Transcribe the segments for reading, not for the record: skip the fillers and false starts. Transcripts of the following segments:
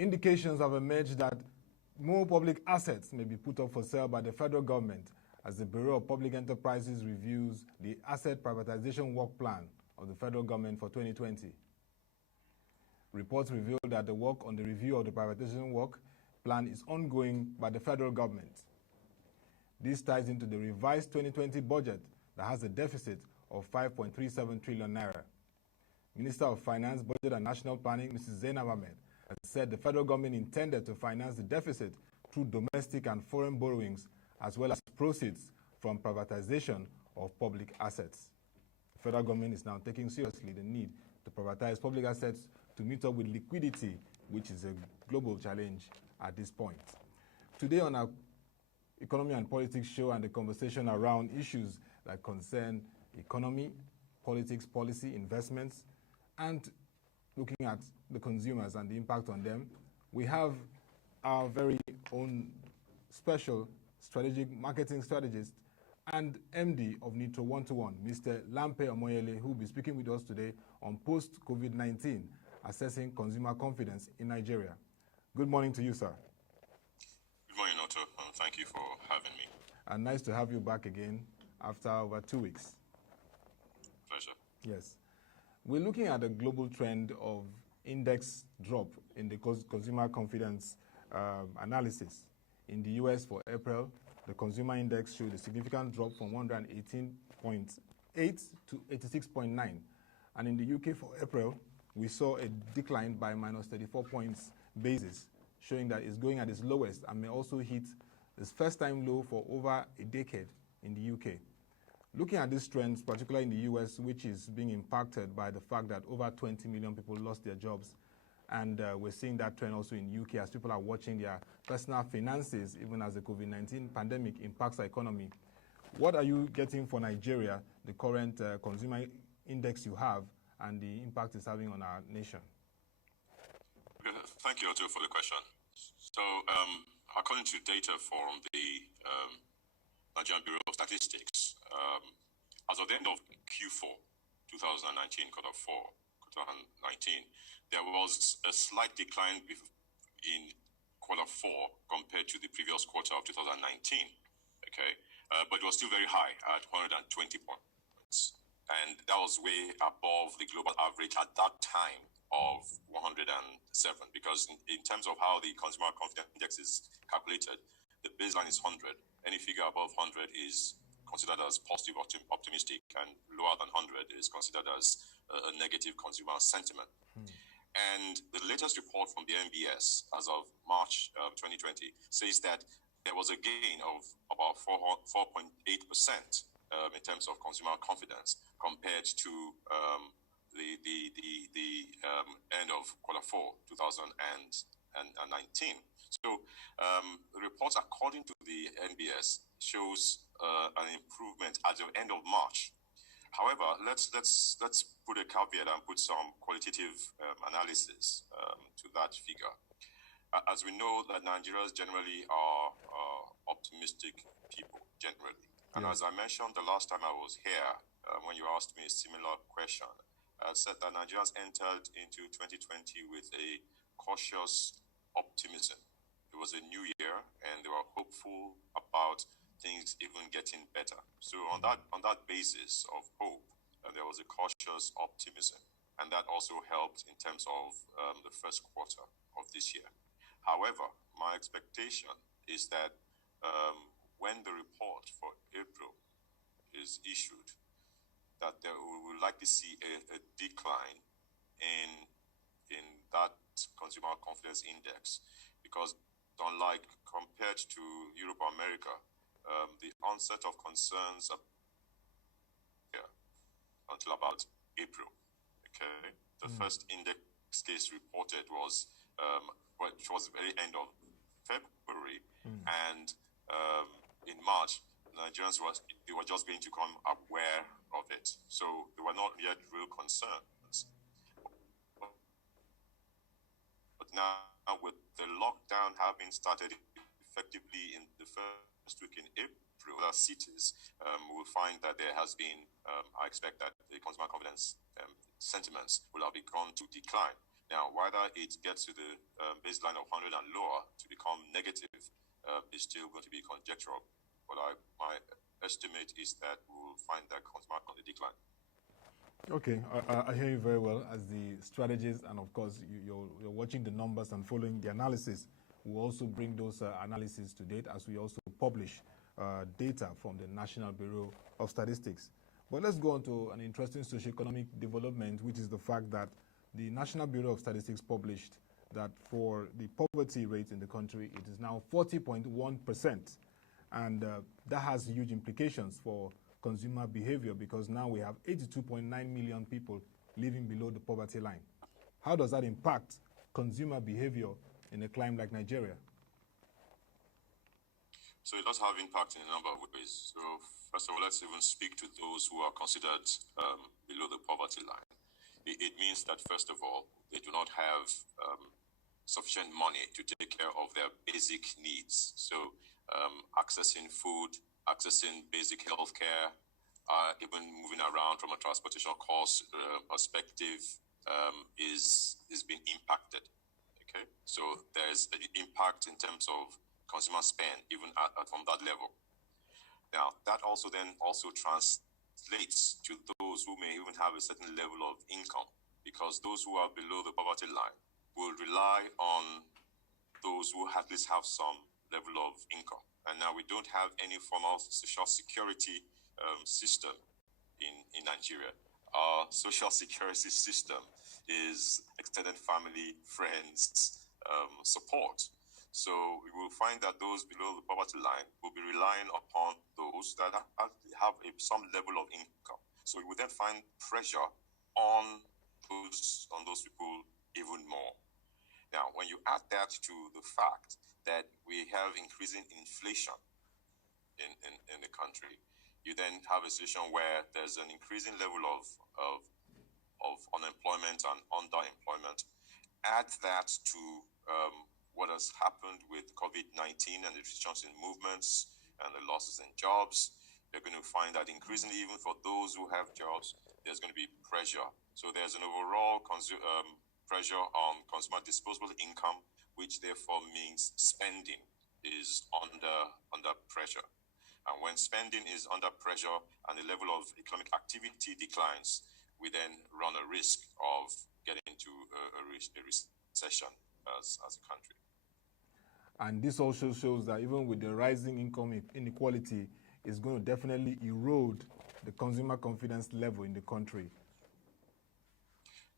Indications have emerged that more public assets may be put up for sale by the federal government as the Bureau of Public Enterprises reviews the asset privatization work plan of the federal government for 2020. Reports reveal that the work on the review of the privatization work plan is ongoing by the federal government. This ties into the revised 2020 budget that has a deficit of 5.37 trillion naira. Minister of Finance, Budget and National Planning, Mrs. Zainab Ahmed, has said the federal government intended to finance the deficit through domestic and foreign borrowings, as well as proceeds from privatization of public assets. The federal government is now taking seriously the need to privatize public assets to meet up with liquidity, which is a global challenge at this point. Today on our Economy and Politics show and the conversation around issues that concern economy, politics, policy, investments, and looking at the consumers and the impact on them, we have our very own special strategic marketing strategist and MD of Nitro 1-to-1, Mr. Lampe Omoyele, who will be speaking with us today on post-COVID-19, assessing consumer confidence in Nigeria. Good morning to you, sir. Good morning, Otto. Thank you for having me. And nice to have you back again after over 2 weeks. Pleasure. Yes. We're looking at a global trend of index drop in the consumer confidence analysis. In the US for April, the consumer index showed a significant drop from 118.8 to 86.9. And in the UK for April, we saw a decline by minus 34 points basis, showing that it's going at its lowest and may also hit its first-time low for over a decade in the UK. Looking at these trends, particularly in the US, which is being impacted by the fact that over 20 million people lost their jobs, and we're seeing that trend also in the UK as people are watching their personal finances, even as the COVID-19 pandemic impacts the economy. What are you getting for Nigeria, the current consumer index you have, and the impact it's having on our nation? Thank you, Otto, for the question. So, according to data from the Nigerian Bureau of Statistics, as of the end of Q4 2019, quarter 4, 2019, there was a slight decline in quarter 4 compared to the previous quarter of 2019. Okay, but it was still very high at 120 points, and that was way above the global average at that time of 107, because in terms of how the consumer confidence index is calculated, the baseline is 100. Any figure above 100 is considered as positive, optimistic, and lower than 100 is considered as a negative consumer sentiment. And the latest report from the NBS as of March 2020 says that there was a gain of about 4.8% in terms of consumer confidence compared to the end of quarter 4, 2019. So the reports, according to the NBS, shows an improvement at the end of March. However, let's put a caveat and put some qualitative analysis to that figure. As we know that Nigerians generally are optimistic people, generally. And as I mentioned the last time I was here, when you asked me a similar question, I said that Nigerians entered into 2020 with a cautious optimism. It was a new year, and they were hopeful about things even getting better. So on that basis of hope, there was a cautious optimism, and that also helped in terms of the first quarter of this year. However, my expectation is that when the report for April is issued, that we will likely see a decline in that consumer confidence index, because unlike compared to Europe or America, the onset of concerns until about April. Okay, the first index case reported was which was the very end of February, and in March, Nigerians were just going to become aware of it, so there were not yet real concerns. But now, with the lockdown having started effectively in the first week in April, other cities will find that there has been, I expect that the consumer confidence sentiments will have begun to decline. Now, whether it gets to the baseline of 100 and lower to become negative is still going to be conjectural. But my estimate is that we'll find that consumer on the decline. Okay, I hear you very well as the strategist, and of course you're watching the numbers and following the analysis. We'll also bring those analyses to date as we also publish data from the National Bureau of Statistics. But let's go on to an interesting socioeconomic development, which is the fact that the National Bureau of Statistics published that for the poverty rate in the country, it is now 40.1%. And that has huge implications for consumer behavior because now we have 82.9 million people living below the poverty line. How does that impact consumer behavior in a climate like Nigeria? So it does have impact in a number of ways. So first of all, let's even speak to those who are considered below the poverty line. It means that, first of all, they do not have sufficient money to take care of their basic needs. So accessing food, accessing basic health care, even moving around from a transportation cost perspective is being impacted. Okay, so there's an impact in terms of consumer spend even from that level. Now that also translates to those who may even have a certain level of income, because those who are below the poverty line will rely on those who at least have some level of income. And now we don't have any formal social security system in Nigeria. Our social security system is extended family, friends, support. So we will find that those below the poverty line will be relying upon those that have some level of income. So we will then find pressure on those people even more. Now, when you add that to the fact that we have increasing inflation in the country, you then have a situation where there's an increasing level of unemployment and underemployment. Add that to what has happened with COVID-19 and the restrictions in movements and the losses in jobs, you're going to find that increasingly, even for those who have jobs, there's going to be pressure. So there's an overall pressure on consumer disposable income, which therefore means spending is under pressure. And when spending is under pressure and the level of economic activity declines, we then run a risk of getting into a recession as a country. And this also shows that even with the rising income inequality, it's going to definitely erode the consumer confidence level in the country.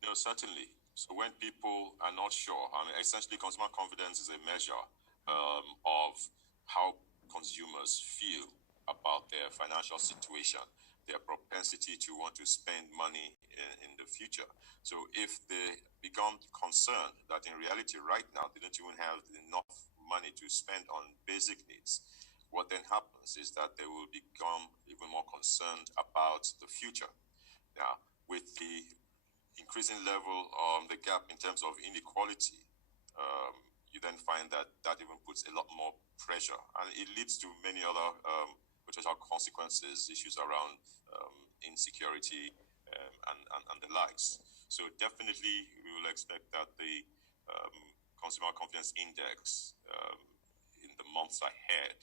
No, certainly. So when people are not sure, essentially consumer confidence is a measure of how consumers feel about their financial situation, their propensity to want to spend money in the future. So if they become concerned that in reality right now they don't even have enough money to spend on basic needs, what then happens is that they will become even more concerned about the future. Now, with the increasing level the gap in terms of inequality, you then find that even puts a lot more pressure, and it leads to many other potential consequences, issues around insecurity and the likes. So definitely we will expect that the consumer confidence index in the months ahead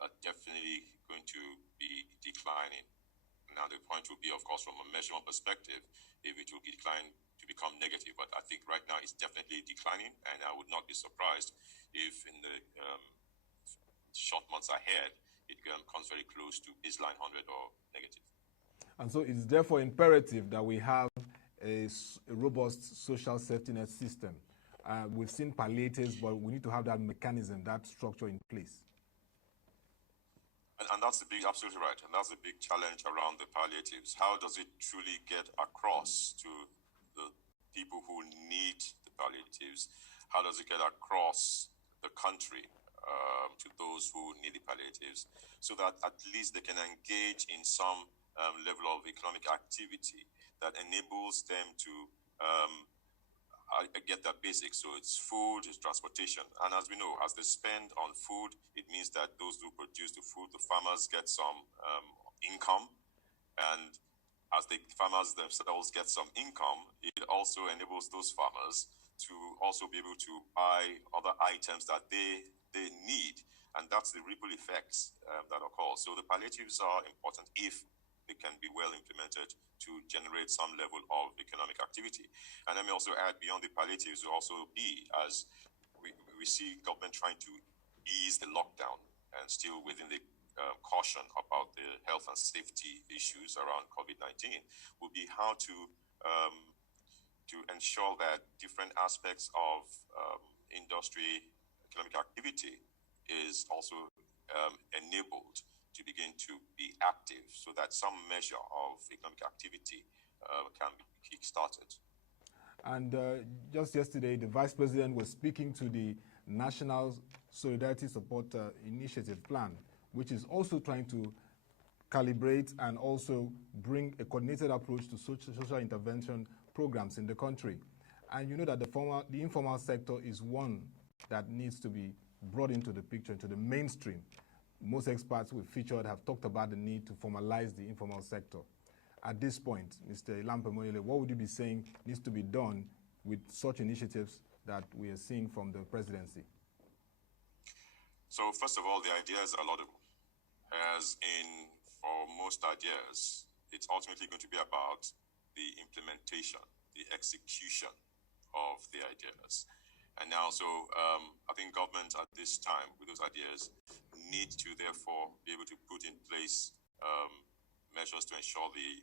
are definitely going to be declining. Now the point will be, of course, from a measurement perspective, if it will decline to become negative, but I think right now it's definitely declining, and I would not be surprised if in the short months ahead it comes very close to baseline 100 or negative. And so it's therefore imperative that we have a robust social safety net system. We've seen palliatives, but we need to have that mechanism, that structure in place. And that's absolutely right. And that's the big challenge around the palliatives. How does it truly get across to the people who need the palliatives? How does it get across the country to those who need the palliatives, so that at least they can engage in some level of economic activity that enables them to get that basics. So it's food, it's transportation. And as we know, as they spend on food, it means that those who produce the food, the farmers, get some income. And as the farmers themselves get some income, it also enables those farmers to also be able to buy other items that they need, and that's the ripple effects that occur. So the palliatives are important if they can be well implemented to generate some level of economic activity. And let me also add, beyond the palliatives will also be, as we see government trying to ease the lockdown and still within the caution about the health and safety issues around COVID-19, will be how to ensure that different aspects of industry, economic activity is also enabled to begin to be active, so that some measure of economic activity can be kick-started. And just yesterday, the Vice President was speaking to the National Solidarity Support Initiative Plan, which is also trying to calibrate and also bring a coordinated approach to social intervention programs in the country. And you know that the informal sector is one that needs to be brought into the picture, into the mainstream. Most experts we've featured have talked about the need to formalize the informal sector. At this point, Mr. Lampe Omoyele, what would you be saying needs to be done with such initiatives that we are seeing from the presidency? So first of all, the ideas are laudable. As in, for most ideas, it's ultimately going to be about the implementation, the execution of the ideas. And now, so I think government at this time, with those ideas, need to therefore be able to put in place measures to ensure the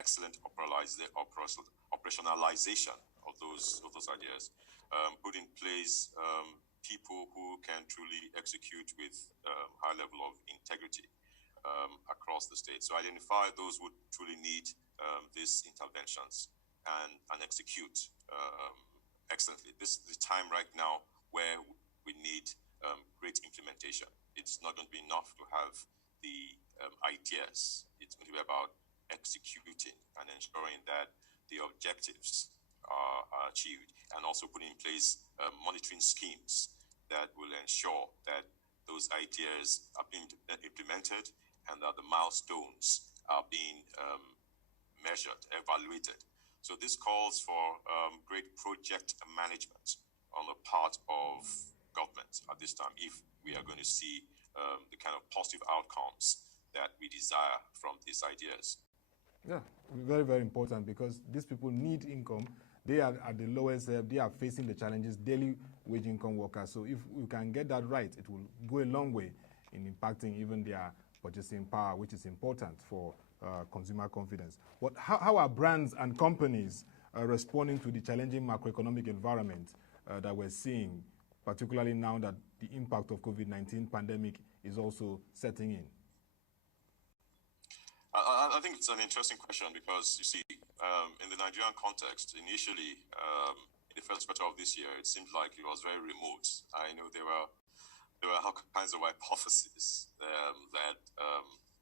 excellent operationalization of those ideas. Put in place people who can truly execute with high level of integrity across the state. So identify those who truly need these interventions and execute excellently. This is the time right now where we need great implementation. It's not going to be enough to have the ideas. It's going to be about executing and ensuring that the objectives are achieved, and also putting in place monitoring schemes that will ensure that those ideas are being implemented and that the milestones are being measured, evaluated. So this calls for great project management on the part of government at this time, if we are going to see the kind of positive outcomes that we desire from these ideas. Yeah, very, very important, because these people need income. They are at the lowest, they are facing the challenges, daily wage income workers. So if we can get that right, it will go a long way in impacting even their purchasing power, which is important for consumer confidence. But how are brands and companies responding to the challenging macroeconomic environment that we're seeing, particularly now that the impact of COVID-19 pandemic is also setting in? I think it's an interesting question, because you see, in the Nigerian context, initially, in the first quarter of this year, it seemed like it was very remote. I know there were all kinds of hypotheses that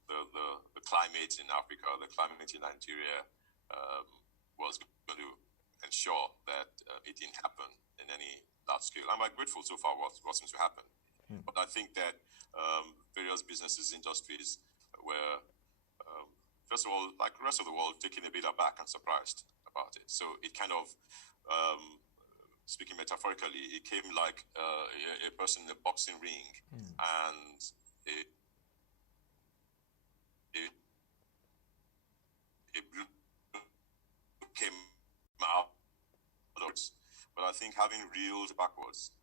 the climate in Africa, the climate in Nigeria, was going to ensure that it didn't happen in any large scale. I'm grateful so far what seems to happen. But I think that various businesses, industries were, first of all, like the rest of the world, taken a bit aback and surprised about it. So it kind of, speaking metaphorically, it came like a person in a boxing ring, and it came out. But I think having reeled backwards,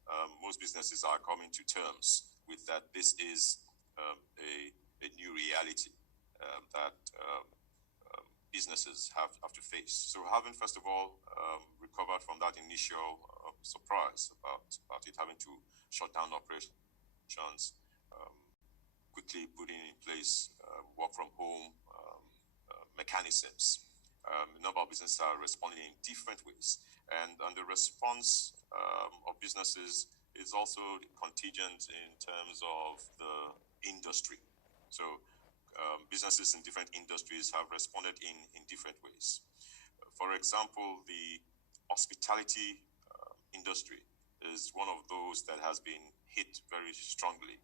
most businesses are coming to terms with that this is a new reality that businesses have to face. So having, first of all, recovered from that initial surprise about it having to shut down operations, quickly putting in place work from home mechanisms. A number of businesses are responding in different ways. And the response of businesses is also contingent in terms of the industry. So businesses in different industries have responded in different ways. For example, the hospitality industry is one of those that has been hit very strongly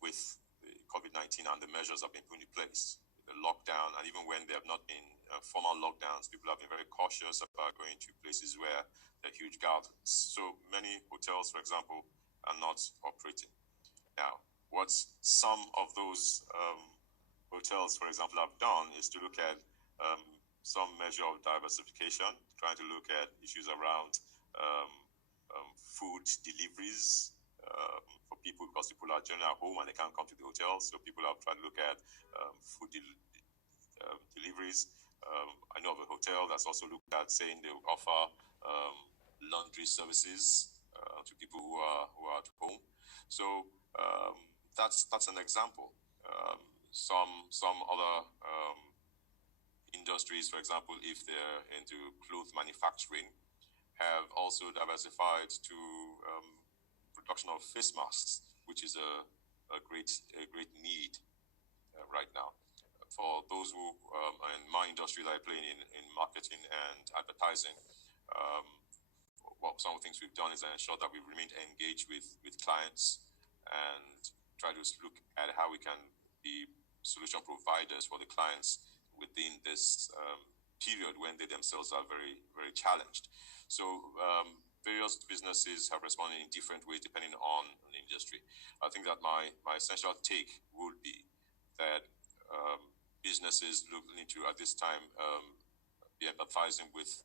with the COVID-19 and the measures that have been put in place, the lockdown, and even when they have not been formal lockdowns, people have been very cautious about going to places where there are huge gatherings. So many hotels, for example, are not operating. Now, what some of those hotels, for example, have done is to look at some measure of diversification, trying to look at issues around food deliveries for people, because people are generally at home and they can't come to the hotel. So people have tried to look at food deliveries. I know of a hotel that's also looked at saying they will offer laundry services to people who are at home. So that's an example. Some other industries, for example, if they're into cloth manufacturing, have also diversified to production of face masks, which is a great need right now. For those who, in my industry that I play in marketing and advertising, some of the things we've done is ensure that we remain engaged with clients and try to look at how we can be solution providers for the clients within this period when they themselves are very, very challenged. So various businesses have responded in different ways depending on the industry. I think that my essential take would be that businesses need to, at this time, be empathizing with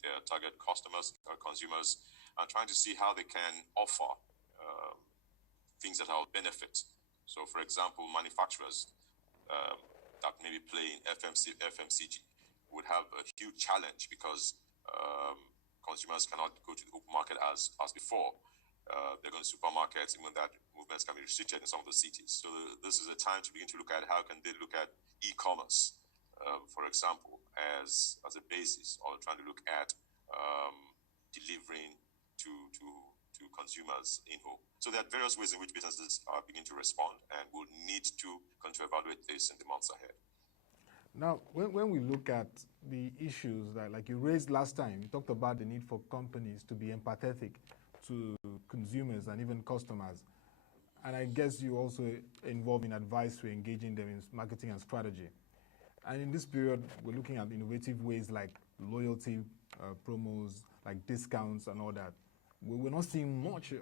their target customers or consumers and trying to see how they can offer things that are of benefit. So, for example, manufacturers that maybe play in FMCG would have a huge challenge because consumers cannot go to the open market as before. They're going to supermarkets, even that movements can be restricted in some of the cities. So this is a time to begin to look at how can they look at e-commerce, for example, as a basis, or trying to look at delivering to consumers in home. So there are various ways in which businesses are beginning to respond, and we'll need to continue to evaluate this in the months ahead. Now, when we look at the issues that, like you raised last time, you talked about the need for companies to be empathetic to consumers and even customers. And I guess you also involved in advice for engaging them in marketing and strategy. And in this period, we're looking at innovative ways like loyalty promos, like discounts and all that. We're not seeing much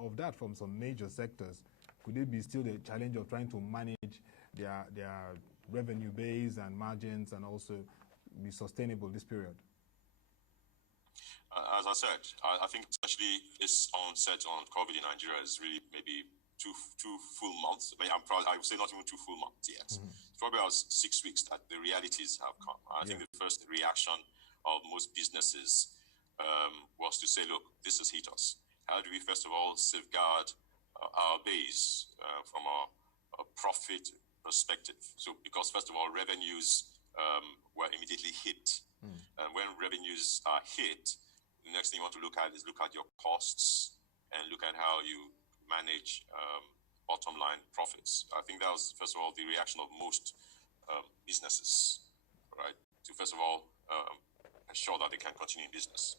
of that from some major sectors. Could it be still the challenge of trying to manage their revenue base and margins and also be sustainable this period? As I said, I think especially this onset on COVID in Nigeria is really maybe two full months. I would say not even 2 full months yet. Mm-hmm. It's probably about 6 weeks that the realities have come. I think the first reaction of most businesses was to say, look, this has hit us. How do we first of all safeguard our base from a profit perspective? So because first of all, revenues were immediately hit. And when revenues are hit, the next thing you want to look at is look at your costs and look at how you manage bottom line profits. I think that was, first of all, the reaction of most businesses, right? To first of all, ensure that they can continue in business.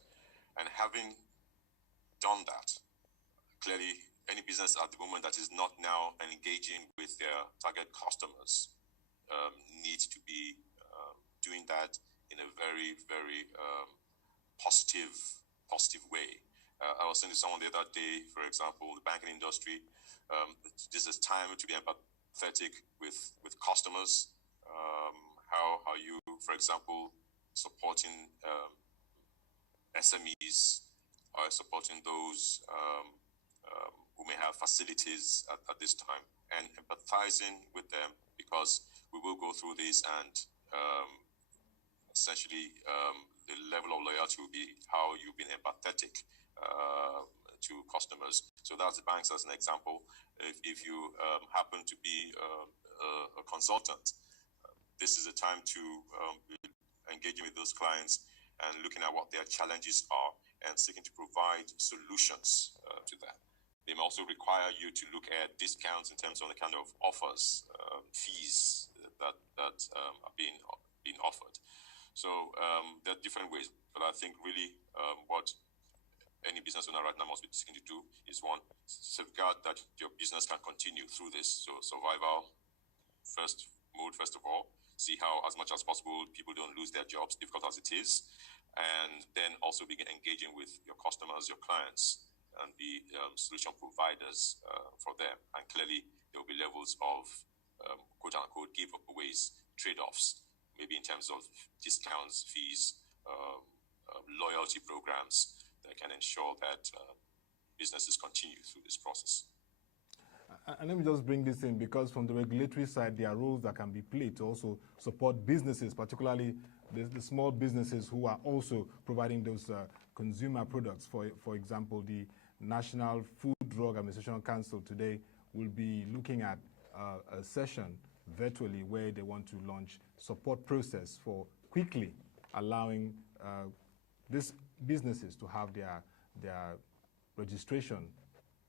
And having done that, clearly any business at the moment that is not now engaging with their target customers needs to be doing that in a very, very positive way. I was saying to someone the other day, for example, the banking industry, this is time to be empathetic with customers. How are you, for example, supporting SMEs, or supporting those who may have facilities at this time, and empathizing with them, because we will go through this, and essentially the level of loyalty will be how you've been empathetic to customers. So that's the banks as an example. If you happen to be a consultant, this is a time to be engaging with those clients and looking at what their challenges are and seeking to provide solutions to that. They may also require you to look at discounts in terms of the kind of offers, fees that are being offered. So there are different ways, but I think really what any business owner right now must be seeking to do is, one, safeguard that your business can continue through this. So survival first, mode, first of all, see how, as much as possible, people don't lose their jobs, difficult as it is, and then also begin engaging with your customers, your clients, and the solution providers for them. And clearly, there will be levels of quote-unquote giveaways, trade-offs, maybe in terms of discounts, fees, loyalty programs that can ensure that businesses continue through this process. And let me just bring this in, because from the regulatory side, there are rules that can be played to also support businesses, particularly the small businesses who are also providing those consumer products. For example, the National Food Drug Administration Council today will be looking at a session virtually where they want to launch support process for quickly allowing these businesses to have their registration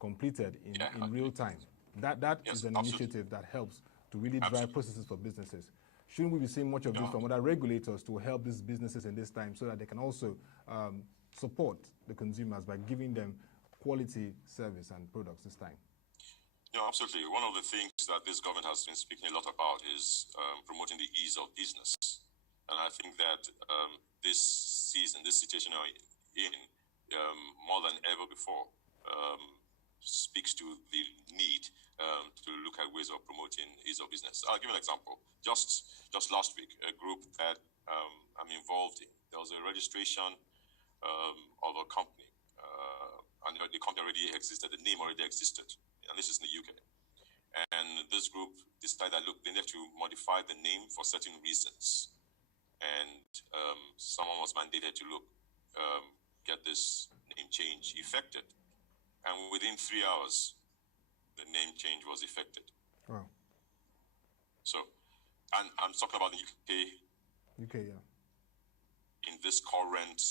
completed in real time. That yes, is an absolutely. initiative that helps to really drive Absolutely. processes for businesses. Shouldn't we be seeing much of this from other regulators to help these businesses in this time so that they can also support the consumers by giving them quality service and products this time? No, absolutely. One of the things that this government has been speaking a lot about is promoting the ease of business. And I think that this season, this situation we're in, more than ever before, speaks to the need to look at ways of promoting ease of business. I'll give an example. Just last week, a group that I'm involved in, there was a registration of a company, and the company already existed, the name already existed, and this is in the UK. And this group decided that, look, they need to modify the name for certain reasons. And someone was mandated to get this name change effected. And within 3 hours, the name change was effected. Wow. So, and I'm talking about the UK. UK, yeah. In this current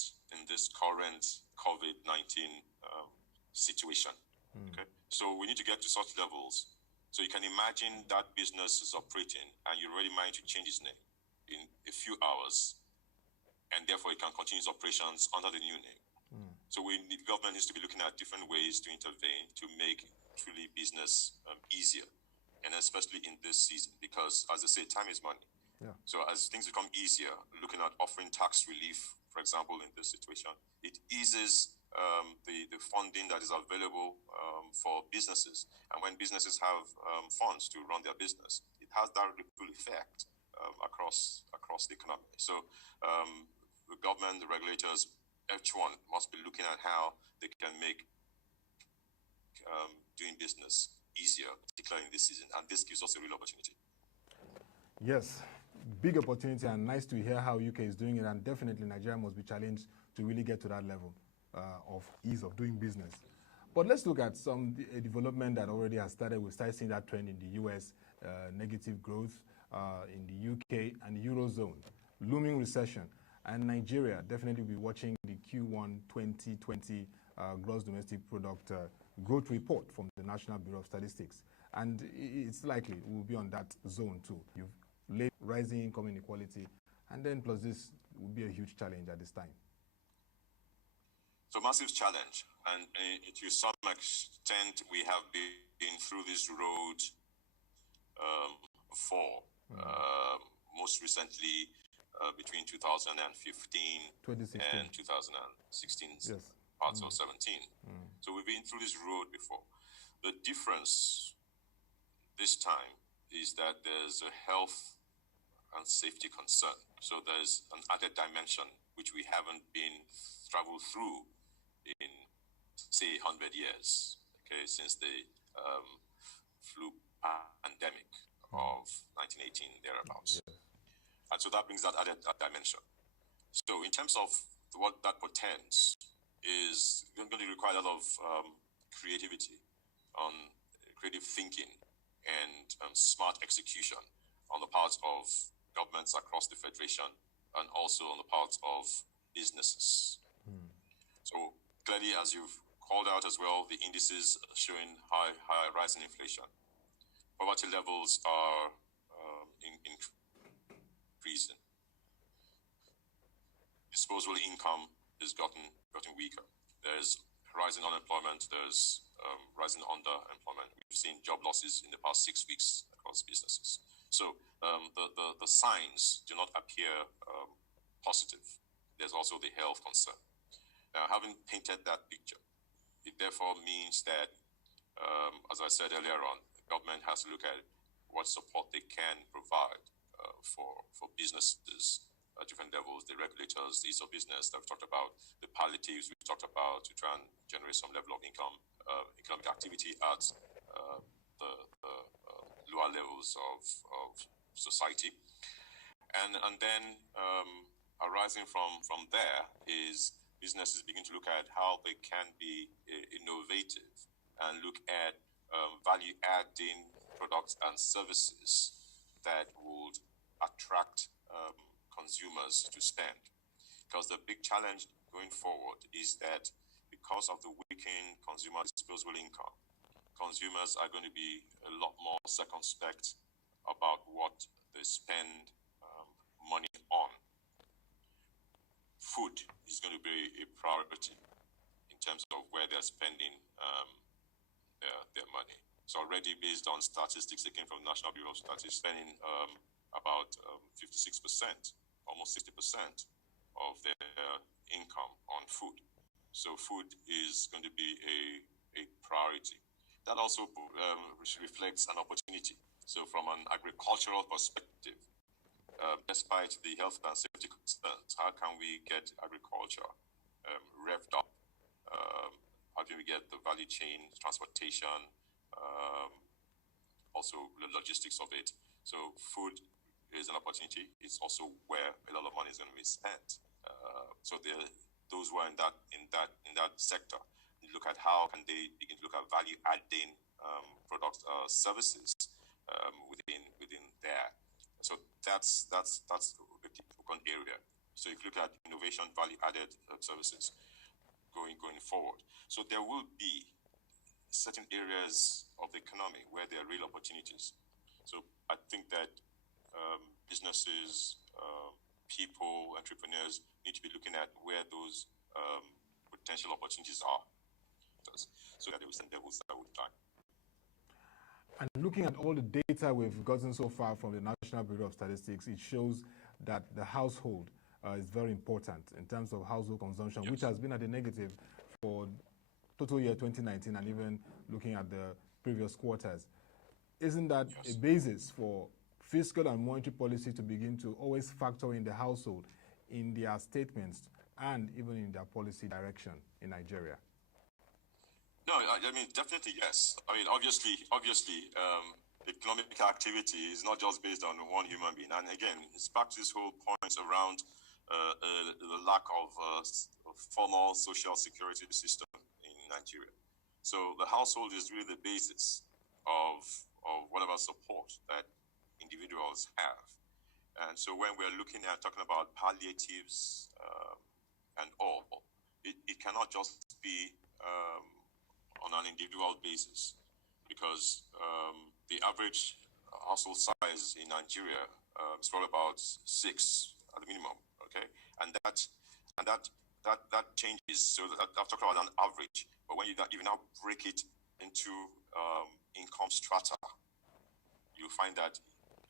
COVID-19 situation. Okay. So we need to get to such levels. So you can imagine that business is operating, and you're already minded to change its name in a few hours, and therefore it can continue its operations under the new name. So the government needs to be looking at different ways to intervene to make truly business easier, and especially in this season, because as I say, time is money. Yeah. So as things become easier, looking at offering tax relief, for example, in this situation, it eases the funding that is available for businesses. And when businesses have funds to run their business, it has that ripple effect across the economy. So the government, the regulators, everyone must be looking at how they can make doing business easier, particularly in this season. And this gives us a real opportunity. Yes, big opportunity, and nice to hear how UK is doing it, and definitely Nigeria must be challenged to really get to that level of ease of doing business. But let's look at a development that already has started. We start seeing that trend in the US, negative growth in the UK and the Eurozone, looming recession. And Nigeria definitely will be watching the Q1 2020 gross domestic product growth report from the National Bureau of Statistics. And it's likely we'll be on that zone too. You've laid rising income inequality, and then plus this will be a huge challenge at this time. So massive challenge, and to some extent we have been through this road before. Most recently, between 2015 and 2016, yes. parts of 17. So we've been through this road before. The difference this time is that there's a health and safety concern. So there's an added dimension which we haven't been traveled through in, say, 100 years, okay, since the flu pandemic of 1918, thereabouts. Yes. And so that brings that added dimension. So in terms of what that portends is going to require a lot of creativity, creative thinking, and smart execution on the part of governments across the Federation and also on the part of businesses. So clearly, as you've called out as well, the indices are showing high rising inflation. Poverty levels are increasing. Disposable income has gotten weaker. There's rising unemployment. There's rising underemployment. We've seen job losses in the past 6 weeks across businesses. So the signs do not appear positive. There's also the health concern. Now, having painted that picture, it therefore means that, as I said earlier on, the government has to look at what support they can provide for businesses at different levels, the regulators, the ease of business that we've talked about, the palliatives we've talked about to try and generate some level of income, economic activity at the lower levels of society. And then arising from there is businesses begin to look at how they can be innovative and look at value-adding products and services that would attract consumers to spend. Because the big challenge going forward is that because of the weakened consumer disposable income, consumers are going to be a lot more circumspect about what they spend money on. Food is going to be a priority in terms of where they're spending their money. So already based on statistics that came from the National Bureau of Statistics, spending about 56%, almost 60% of their income on food. So food is going to be a priority. That also reflects an opportunity. So from an agricultural perspective, despite the health and safety concerns, how can we get agriculture revved up? How can we get the value chain, transportation, also the logistics of it? So food is an opportunity. It's also where a lot of money is going to be spent. So those who are in that sector, you look at how can they begin to look at value adding products, services within there. So that's one area. So if you look at innovation, value added services going forward. So there will be certain areas of the economy where there are real opportunities. So I think that businesses, people, entrepreneurs need to be looking at where those potential opportunities are, so that they will send levels that would time. And looking at all the data we've gotten so far from the National Bureau of Statistics, it shows that the household is very important in terms of household consumption, yes, which has been at a negative for total year 2019 and even looking at the previous quarters. Isn't that, yes, a basis for fiscal and monetary policy to begin to always factor in the household in their statements and even in their policy direction in Nigeria? No, I mean, definitely yes. I mean, obviously, economic activity is not just based on one human being. And again, it's back to this whole point around the lack of formal social security system in Nigeria. So the household is really the basis of whatever support that individuals have. And so when we're looking at talking about palliatives and all, it cannot just be on an individual basis, because the average household size in Nigeria is probably about 6 at the minimum. Okay, and that changes. So I've talked about an average, but when you now break it into income strata, you find that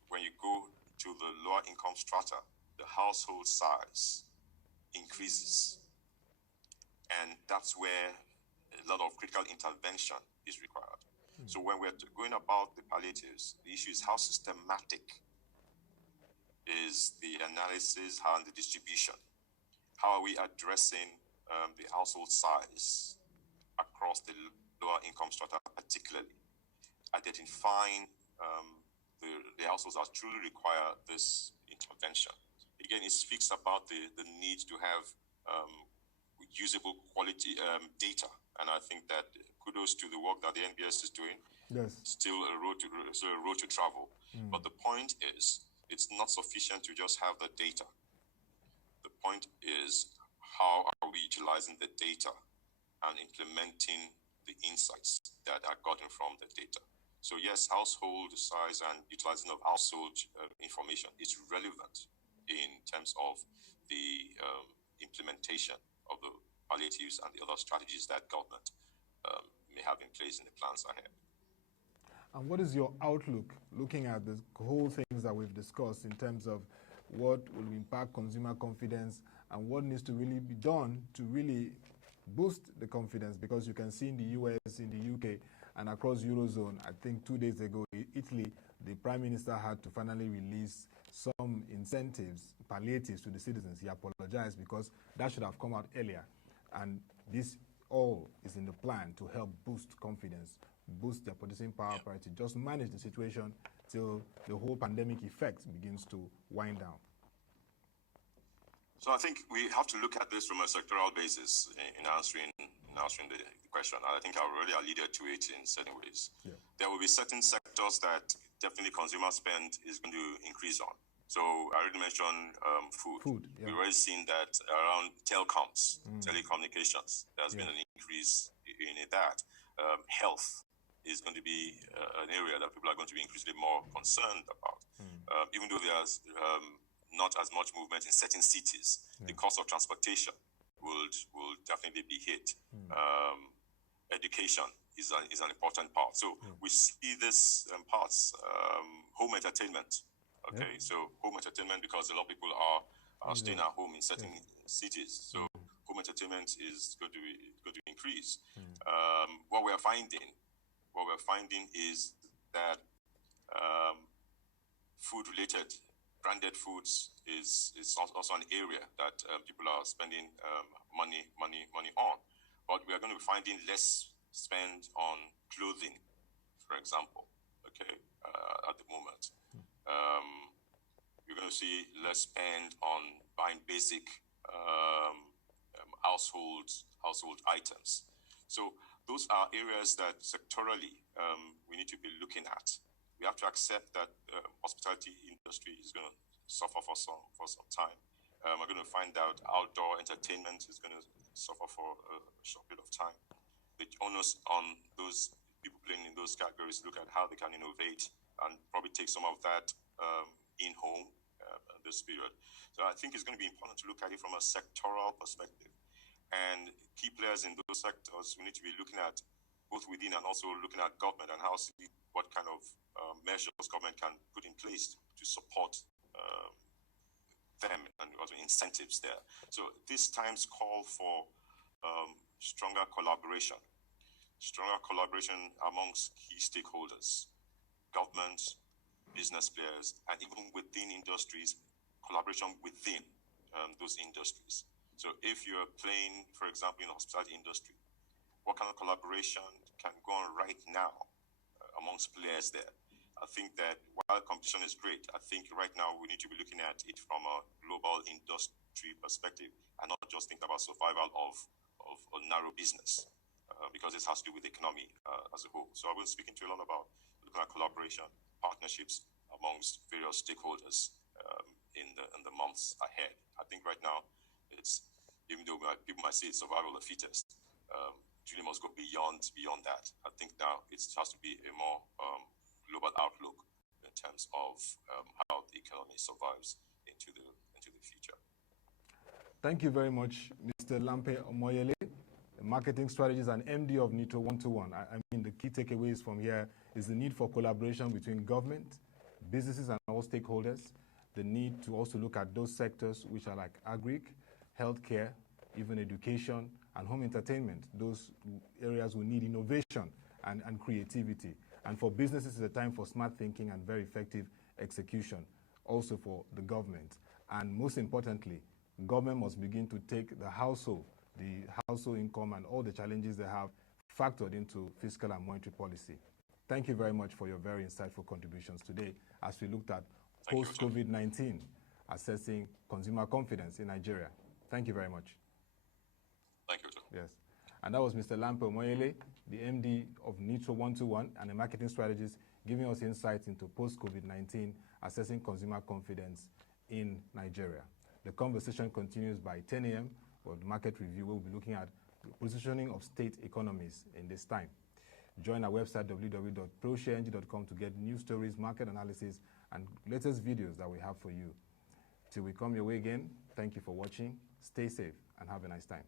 when you go to the lower income strata, the household size increases, and that's where a lot of critical intervention is required. So when we're going about the palliatives, the issue is how systematic is the analysis and the distribution. How are we addressing the household size across the lower income strata, particularly identifying the households that truly require this intervention? Again, it speaks about the need to have usable quality data. And I think that kudos to the work that the NBS is doing. Yes. Still a road to travel. But the point is, it's not sufficient to just have the data. The point is, how are we utilizing the data and implementing the insights that are gotten from the data? So yes, household size and utilizing of household information is relevant in terms of the implementation of the palliatives and the other strategies that government may have in place in the plans ahead. And what is your outlook, looking at the whole things that we've discussed in terms of what will impact consumer confidence and what needs to really be done to really boost the confidence? Because you can see in the US, in the UK, and across Eurozone, I think 2 days ago, Italy, the Prime Minister had to finally release some incentives, palliatives to the citizens. He apologized because that should have come out earlier. And this all is in the plan to help boost confidence, boost their purchasing power parity, just manage the situation till the whole pandemic effect begins to wind down. So I think we have to look at this from a sectoral basis in answering the question. I think I already alluded to it in certain ways. Yeah. There will be certain sectors that definitely consumer spend is going to increase on. So I already mentioned food. Yeah. We've already seen that around telecoms, telecommunications, there's been an increase in that. Health is going to be an area that people are going to be increasingly more concerned about. Even though there's not as much movement in certain cities, the cost of transportation will definitely be hit. Education is an important part. So we see this parts, home entertainment. Okay, so home entertainment, because a lot of people are staying at home in certain cities. So home entertainment is going to increase. What we're finding is that food-related branded foods is also an area that people are spending money on. But we are going to be finding less spend on clothing, for example, okay, at the moment. You're going to see less spend on buying basic household items. So those are areas that sectorally we need to be looking at. We have to accept that hospitality industry is going to suffer for some time. We're going to find out outdoor entertainment is going to suffer for a short period of time. The onus on those people playing in those categories look at how they can innovate and probably take some of that in-home this period. So I think it's going to be important to look at it from a sectoral perspective. And key players in those sectors, we need to be looking at both within and also looking at government and what kind of measures government can put in place to support them and also incentives there. So these times call for stronger collaboration amongst key stakeholders, government, business players, and even within industries, collaboration within those industries. So if you're playing, for example, in the hospitality industry, what kind of collaboration can go on right now amongst players there? I think that while competition is great, I think right now we need to be looking at it from a global industry perspective and not just think about survival of a narrow business because this has to do with the economy as a whole. So I was speaking to you a lot about looking at collaboration, partnerships amongst various stakeholders in the months ahead. I think right now, even though people might say it's survival of the fittest, really must go beyond that. I think now it has to be a more global outlook in terms of how the economy survives into the future. Thank you very much, Mr. Lampe Omoyele, marketing strategist and MD of Nitro 121. I mean, the key takeaways from here is the need for collaboration between government, businesses, and all stakeholders. The need to also look at those sectors which are like agri, healthcare, even education, and home entertainment. Those areas will need innovation and creativity. And for businesses, it's a time for smart thinking and very effective execution, also for the government. And most importantly, government must begin to take the household income and all the challenges they have factored into fiscal and monetary policy. Thank you very much for your very insightful contributions today as we looked at post-COVID-19, assessing consumer confidence in Nigeria. Thank you very much. Thank you, John. Yes. And that was Mr. Lampe Omoyele, the MD of Nitro 121 and a marketing strategist, giving us insights into post-COVID-19, assessing consumer confidence in Nigeria. The conversation continues by 10 a.m. with Market Review. We'll be looking at the positioning of state economies in this time. Join our website, www.proshareng.com, to get news stories, market analysis, and latest videos that we have for you. Till we come your way again, thank you for watching. Stay safe and have a nice time.